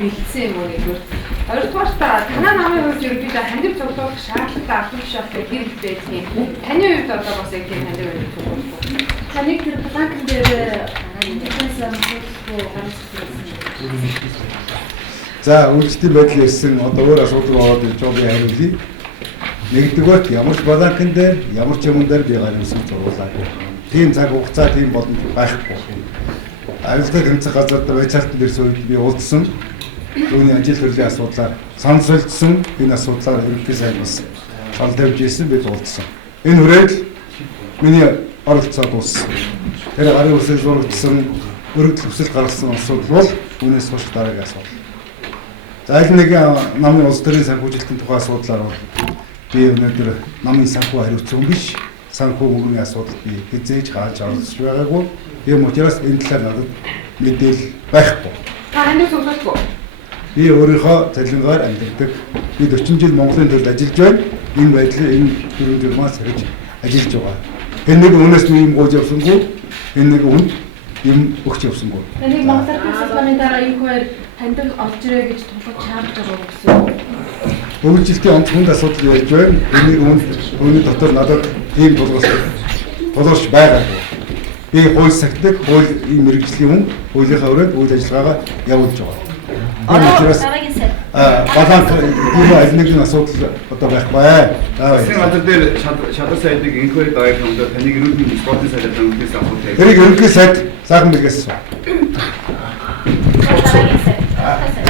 бэлдсэн юм уу нэгдүгээр. Хоёрдугаар та танаа намын хувьд ерөнхийдөө хандив цуглуулах шаардлагатай авах шалтгаан хэр их байдгийг таны хувьд одоо бас яг тийм хандив байдаг юм. Таныг тэр плакн дээр интернетээс хөлбөө гаргасан. За үйлчлэлийн байдлыг ирсэн одоо өөр асуудал болоод ирж байгаа би хариулъя. Нэгдүгээр ямар ч баланкн дээр ямар ч юмн дээр би гаргасан зурглаа. Тийм цаг хугацаа тийм боломж байхгүй. Аюултай тэмцэх газар дээр вебсайтн дээр сүйд би уулзсан. Түүний ажил төрлийн асуудлаар санал солилцсон. Энэ асуудлаар ерөнхий сайд бас шал тавьж ирсэн бид уулзсан. Энэ хүрээд миний оролцоо дууссан. Тэр гарын үсэг зурагдсан, өргөдөл хүсэл гаргасан асуудал бол үүнээс хойш дараагийн асуудал. За аль нэгэн намын улс төрийн санхүүжилтийн тухай асуудлаар бол би өнөөдөр намын санхүү хариуцсан биш. Санхүү мөнгөний асуудал би хизээж хааж оролцож байгаагүй. Тийм учраас энэ талаар надад мэдээлэл байхгүй. Та хандив цуглуулахгүй. Би өөрийнхөө цалингаар амьдардаг. Би 40 жил Монголын төлд ажиллаж байна. Энэ байдлаар энэ төрлийн журмаас хэрэгж ажиллаж байгаа. Энэ нэг өнөөс юм гоож явсангүй. Энэ нэг үнд юм өгч явсангүй. Таныг Монгол Улсын дараа энэ хоёр хандив олж ирээ гэж тулгуур чаардж байгаа гэсэн. Хөгжилтийн онцгонд асуудал ярьж байна. Энийг үүний дотор надад тийм тулгарч байгаагүй. Би хууль сахидаг, хууль ийм мэргэжлийн хүн, хуулийнхаа өрөөнд үйл ажиллагаагаа явуулж байгаа. Дараагийн сайд. Баланс тийм аль нэгэн асуудал одоо байхгүй. Засгийн газар дээр шадар сайдыг инквайри даах юмдаа таныг ерөнхий спортын сайдаар үнэс асуудал. Тэрийг ерөнхий сайд сайхан мэргэжсэн. Дараагийн сайд.